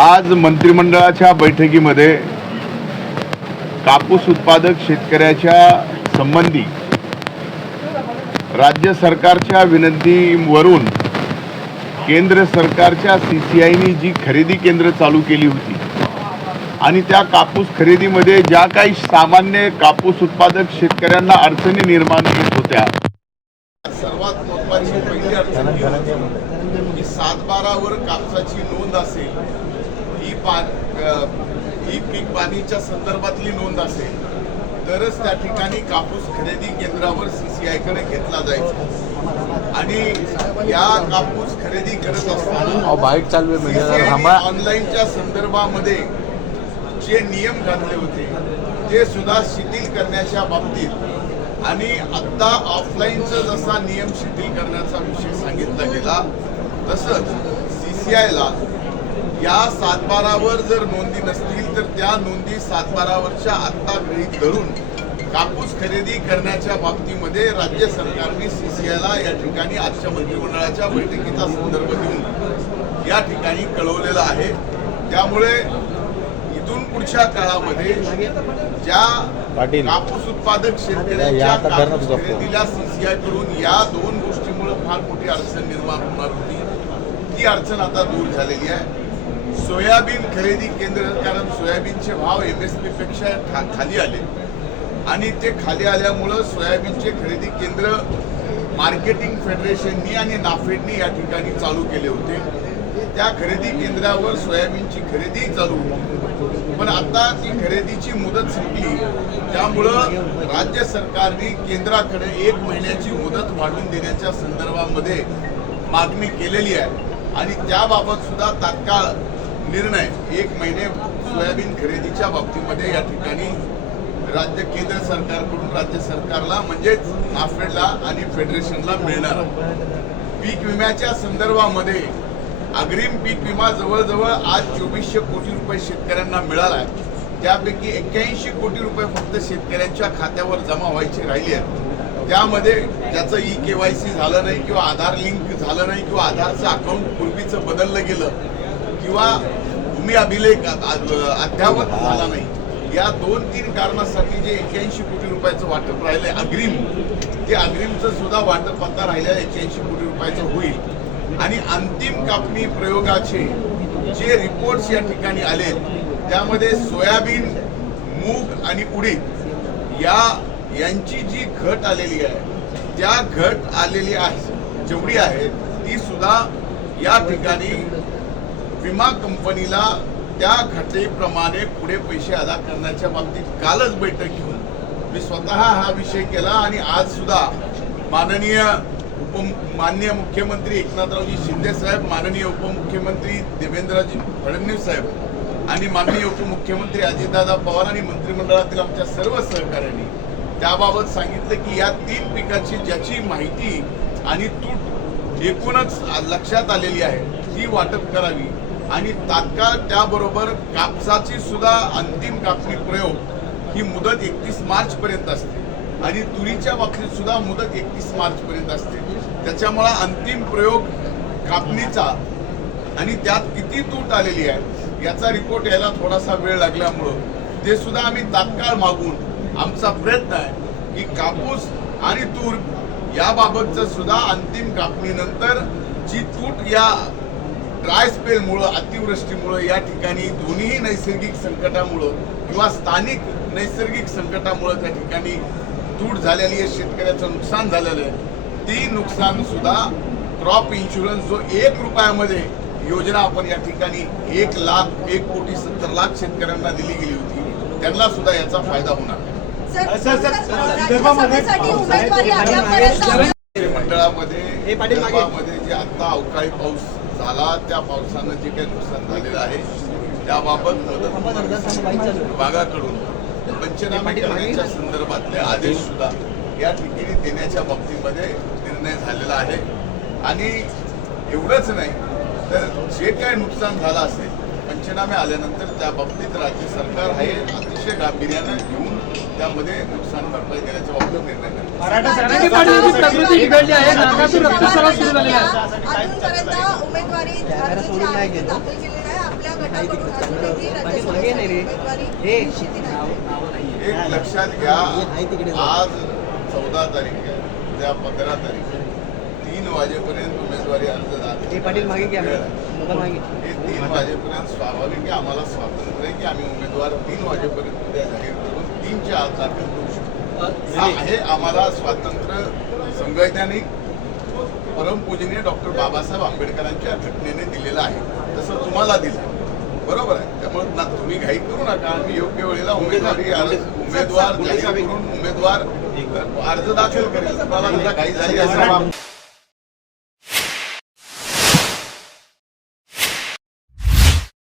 आज मंत्रिमंडळाच्या बैठकीमध्ये कापूस उत्पादक शेतकऱ्याच्या संबंधी राज्य सरकारच्या विनंतीवरून केंद्र सरकारच्या CCIने जी खरेदी केंद्र चालू केली होती आणि त्या कापूस खरेदीमध्ये ज्या काही सामान्य कापूस उत्पादक शेतकऱ्यांना अडचणी निर्माण होत होत्या, सर्वात महत्त्वाची पहिली अडचण ही 7/12 वर कापसाची नोंद असेल, ही पीक पाणीच्या संदर्भातली नोंद असेल तरच त्या ठिकाणी कापूस खरेदी केंद्रावर CCI कडे घेतला जायचा। आणि या कापूस खरेदी करत असताना ऑनलाईनच्या संदर्भामध्ये जे नियम घातले होते ते सुद्धा शिथिल करण्याच्या बाबतीत आणि आता ऑफलाईनचा जसा नियम शिथिल करण्याचा विषय सांगितला गेला तसंच CCIला या 7/12 वर जर नोंदी नसतील तर त्या नोंदी 7/12 वरच्या आत्ता गृहीत धरून कापूस खरेदी करण्याच्या बाबतीमध्ये राज्य सरकारने CCIला या ठिकाणी आजच्या मंत्रिमंडळाच्या बैठकीचा संदर्भ देऊन या ठिकाणी कळवलेलं आहे। त्यामुळे इथून पुढच्या काळामध्ये ज्या कापूस उत्पादक शेतकऱ्यांच्या कापूस खरेदीला CCI कडून या दोन गोष्टीमुळे फार मोठी अडचण निर्माण होणार होती, ती अडचण आता दूर झालेली आहे। सोयाबीन खरेदी केंद्र, कारण सोयाबीनचे भाव MSP पेक्षा खाली आले आणि ते खाली आल्यामुळं सोयाबीनचे खरेदी केंद्र मार्केटिंग फेडरेशननी आणि नाफेडनी या ठिकाणी चालू केले होते। त्या खरेदी केंद्रावर सोयाबीनची खरेदी चालू होती, पण आता ती खरेदीची मुदत संपली, त्यामुळं राज्य सरकारने केंद्राकडे 1 महिन्याची मुदत वाढवून देण्याच्या संदर्भामध्ये मागणी केलेली आहे आणि त्याबाबत सुद्धा तात्काळ निर्णय 1 महिने सोयाबीन खरेदीच्या बाबतीमध्ये या ठिकाणी केंद्र सरकारकडून राज्य सरकारला म्हणजेच नाफेडला आणि फेडरेशनला मिळणार आहे। पीक विम्याच्या संदर्भामध्ये अग्रिम पीक विमा जवळजवळ आज 2400 कोटी रुपये शेतकऱ्यांना मिळाला आहे। त्यापैकी 81 कोटी रुपये फक्त शेतकऱ्यांच्या खात्यावर जमा व्हायचे राहिले आहेत। त्यामध्ये ज्याचं KYC झालं नाही किंवा आधार लिंक झालं नाही किंवा आधारचं अकाउंट पूर्वीचं बदललं गेलं किंवा भूमी अभिलेख अद्यावत झाला नाही, या 2-3 कारणासाठी जे 81 कोटी रुपयाचं वाटप राहिलंय अग्रिम, ते अग्रिमचं सुद्धा वाटप आता राहिलेलं 81 कोटी रुपयाचं होईल। आणि अंतिम कापणी प्रयोगाचे जे रिपोर्ट्स या ठिकाणी आले त्यामध्ये सोयाबीन, मूग आणि उडीद यांची जी घट आलेली आहे, त्या घट आलेली आहे जेवढी आहे ती सुद्धा या ठिकाणी विमा कंपनीला त्या घटेप्रमाणे पुढे पैसे अदा करण्याच्या बाबतीत कालच बैठक घेऊन मी स्वतः हा विषय केला आणि आज सुद्धा माननीय मुख्यमंत्री एकनाथरावजी शिंदे साहेब, माननीय उपमुख्यमंत्री देवेंद्रजी फडणवीस साहेब आणि माननीय उपमुख्यमंत्री अजितदादा पवार आणि मंत्रिमंडळातील आमच्या सर्व सहकाऱ्यांनी त्याबाबत सांगितलं की या 3 पिकाची ज्याची माहिती आणि तूट एकूणच लक्षात आलेली आहे ती वाटप करावी आणि तात्काळ त्याबरोबर कापसाची सुद्धा अंतिम कापणी प्रयोग ही मुदत 31 मार्च पर्यंत असते आणि तुरीच्या बाबतीत सुद्धा मुदत 31 मार्च पर्यंत असते। त्याच्यामुळे अंतिम प्रयोग कापणीचा आणि त्यात किती तूट आलेली आहे याचा रिपोर्ट यायला थोडासा वेळ लागल्यामुळं ते सुद्धा आम्ही तात्काळ मागून आमचा प्रयत्न आहे की कापूस आणि तूर याबाबतचं सुद्धा अंतिम कापणीनंतर जी तूट या ड्राय स्पेलमुळं, अतिवृष्टीमुळं या ठिकाणी दोन्ही नैसर्गिक संकटामुळं किंवा स्थानिक नैसर्गिक संकटामुळं त्या ठिकाणी तूट झालेली आहे, शेतकऱ्याचं नुकसान झालेलं आहे, ती नुकसान सुद्धा क्रॉप इन्शुरन्स जो 1 रुपयामध्ये योजना आपण या ठिकाणी 1,70,00,000 शेतकऱ्यांना दिली गेली होती, त्यांना सुद्धा याचा फायदा होणार। मंडळामध्ये जे आता अवकाळी पाऊस झाला त्या पावसानं जे काही नुकसान झालेलं आहे त्याबाबत मदत विभागाकडून पंचनामे करण्याच्या संदर्भातले आदेश सुद्धा या ठिकाणी देण्याच्या बाबतीमध्ये निर्णय झालेला आहे। आणि एवढंच नाही तर जे काही नुकसान झालं असेल पंचनामे आल्यानंतर त्या बाबतीत राज्य सरकार हे अतिशय गांभीर्यानं घेऊन त्यामध्ये नुकसान भरपाई देण्याच्या बाबतीत निर्णय उमेदवारी भाजपकडून अजूनही राज्यसभेसाठी उमेदवारी निश्चिती नाही. एक लक्षात घ्या, आज 14 तारीख आहे, उद्या 15 तारीख आहे. 3 वाजेपर्यंत उमेदवारी अर्ज दाखल पाटील मागे घ्या, वेळ आहे. मोबाईल मागे. हे 3 वाजेपर्यंत स्वाभाविक आहे, आम्हाला स्वातंत्र्य आहे की आम्ही उमेदवार 3 वाजेपर्यंत उद्या जाहीर करून 3च्या आत दाखल करू शकतो. हा आहे आम्हाला स्वातंत्र्य संवैधानिक परमपूजनीय डॉक्टर बाबासाहेब आंबेडकरांच्या घटनेने दिलेलं आहे, तसं तुम्हाला दिलं. बरोबर आहे. त्यामुळे ना तुम्ही घाई करू नका. आम्ही योग्य वेळेला उमेदवार जाहीर करून उमेदवार अर्ज दाखल करेल. तुम्हाला घाई झाली असं